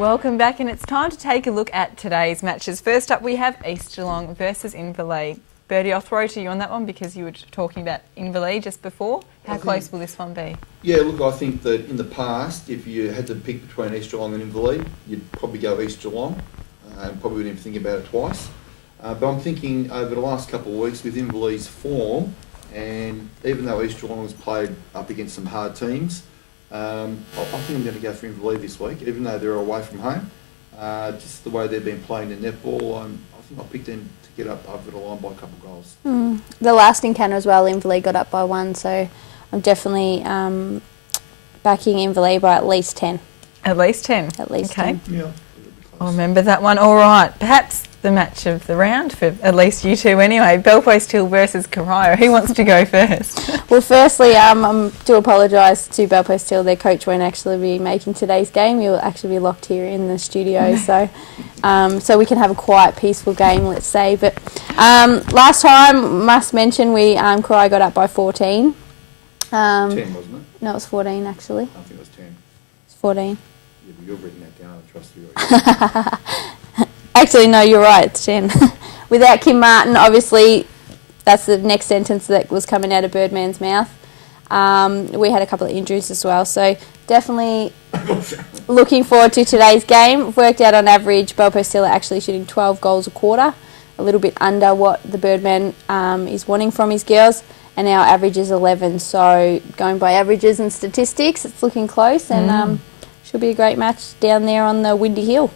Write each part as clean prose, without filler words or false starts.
Welcome back, and it's time to take a look at today's matches. First up, we have East Geelong versus Inverleigh. Bertie, I'll throw to you on that one because you were talking about Inverleigh just before. How close will this one be? Yeah, look, I think that in the past, if you had to pick between East Geelong and Inverleigh, you'd probably go East Geelong and probably wouldn't even think about it twice. But I'm thinking over the last couple of weeks with Inverleigh's form, and even though East Geelong has played up against some hard teams, I think I'm going to go for Inverleigh this week, even though they're away from home. Just the way they've been playing in netball, I think I'll pick them to get up over the line by a couple of goals. The last encounter as well, Inverleigh got up by 1, so I'm definitely backing Inverleigh by at least 10. At least 10? At least okay. 10. Yeah. I'll remember that one. All right, perhaps the match of the round for at least you two anyway. Belpost Hill versus Corio. Who wants to go first? Well, firstly, I do apologise to Belpost Hill. Their coach won't actually be making today's game. You'll actually be locked here in the studio, so we can have a quiet, peaceful game, let's say. But last time, must mention, Corio got up by 14. 10, wasn't it? No, it was 14 actually. I think it was 10. It's 14. Yeah, but you've written that down. I trust you. Actually, no, you're right, it's 10. Without Kim Martin, obviously, that's the next sentence that was coming out of Birdman's mouth. We had a couple of injuries as well, so definitely looking forward to today's game. Worked out on average, Belpost Hill are actually shooting 12 goals a quarter, a little bit under what the Birdman is wanting from his girls, and our average is 11. So going by averages and statistics, it's looking close, and should be a great match down there on the Windy Hill.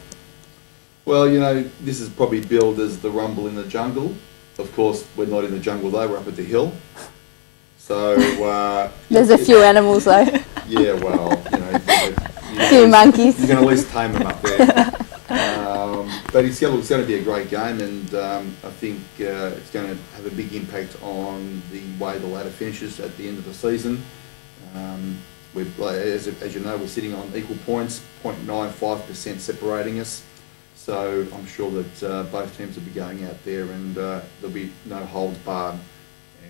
Well, you know, this is probably billed as the rumble in the jungle. Of course, we're not in the jungle though, we're up at the hill. So... There's a few animals though. Yeah, well, A few monkeys. You can at least tame them up there. But it's going to be a great game, and I think it's going to have a big impact on the way the ladder finishes at the end of the season. As you know, we're sitting on equal points, 0.95% separating us. So I'm sure that both teams will be going out there, and there'll be no holds barred.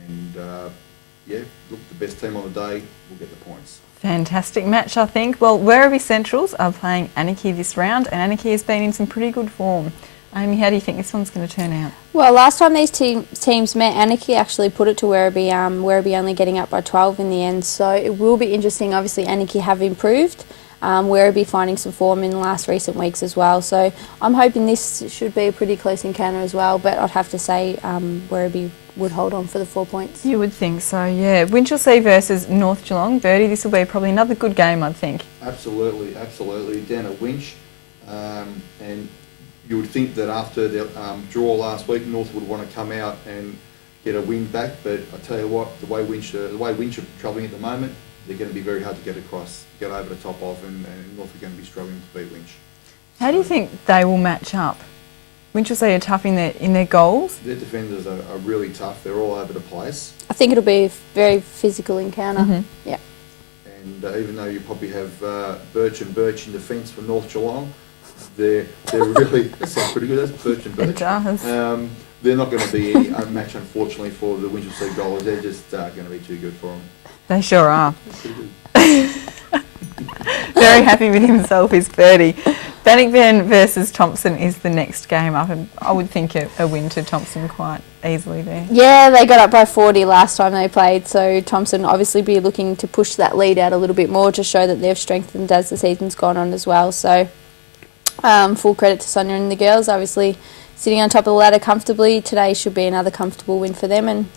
And look, the best team on the day will get the points. Fantastic match, I think. Well, Werribee Centrals are playing Anarchy this round, and Anarchy has been in some pretty good form. Amy, how do you think this one's going to turn out? Well, last time these teams met, Anarchy actually put it to Werribee, Werribee only getting up by 12 in the end. So it will be interesting. Obviously, Anarchy have improved. Werribee finding some form in the last recent weeks as well. So I'm hoping this should be a pretty close encounter as well, but I'd have to say Werribee would hold on for the 4 points. You would think so, yeah. Winchelsea versus North Geelong. Bertie, this will be probably another good game, I think. Absolutely, absolutely. Down at Winch. And you would think that after the draw last week, North would want to come out and get a win back. But I tell you what, the way Winch are travelling at the moment, they're going to be very hard to get across, get over the top of, and North are going to be struggling to beat Winch. How do you think they will match up? Winchelsea are tough in their goals. Their defenders are really tough. They're all over the place. I think it'll be a very physical encounter. Yeah. And even though you probably have Birch and Birch in defence for North Geelong, they're really, that sounds pretty good, that's Birch and Birch. It does. They're not going to be any match, unfortunately, for the Winchelsea goalers. They're just going to be too good for them. They sure are. Very happy with himself is Bertie. Bannockburn versus Thompson is the next game up, and I would think a win to Thompson quite easily there. Yeah, they got up by 40 last time they played, so Thompson obviously be looking to push that lead out a little bit more to show that they've strengthened as the season's gone on as well. So full credit to Sonia and the girls, obviously sitting on top of the ladder comfortably. Today should be another comfortable win for them, and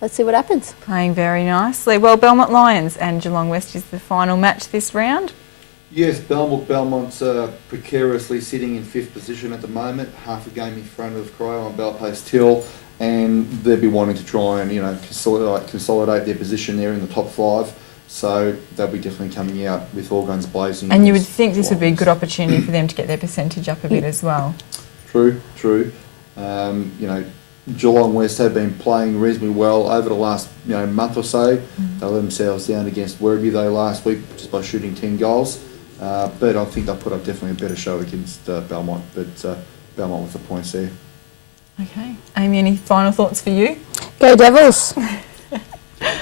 let's see what happens. Playing very nicely. Well, Belmont Lions and Geelong West is the final match this round. Yes, Belmont's precariously sitting in 5th position at the moment, half a game in front of Corio on Belpost Hill, and they'll be wanting to try and consolidate their position there in the top 5. So they'll be definitely coming out with all guns blazing. And you would think this would be a good opportunity for them to get their percentage up a bit as well. True. Geelong West have been playing reasonably well over the last month or so. They let themselves down against Werribee though last week just by shooting 10 goals. But I think they'll put up definitely a better show against Belmont. But Belmont with the points there. Okay. Amy, any final thoughts for you? Go Devils!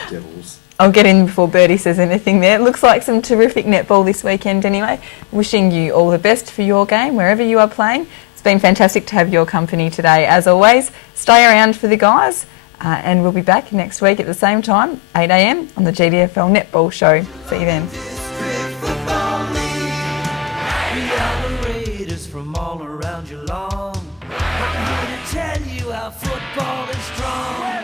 Devils. I'll get in before Birdie says anything there. It looks like some terrific netball this weekend anyway. Wishing you all the best for your game, wherever you are playing. It's been fantastic to have your company today. As always, stay around for the guys, and we'll be back next week at the same time, 8 a.m, on the GDFL Netball Show. See you then. From all around your lawn, I'm here to tell you how football is strong.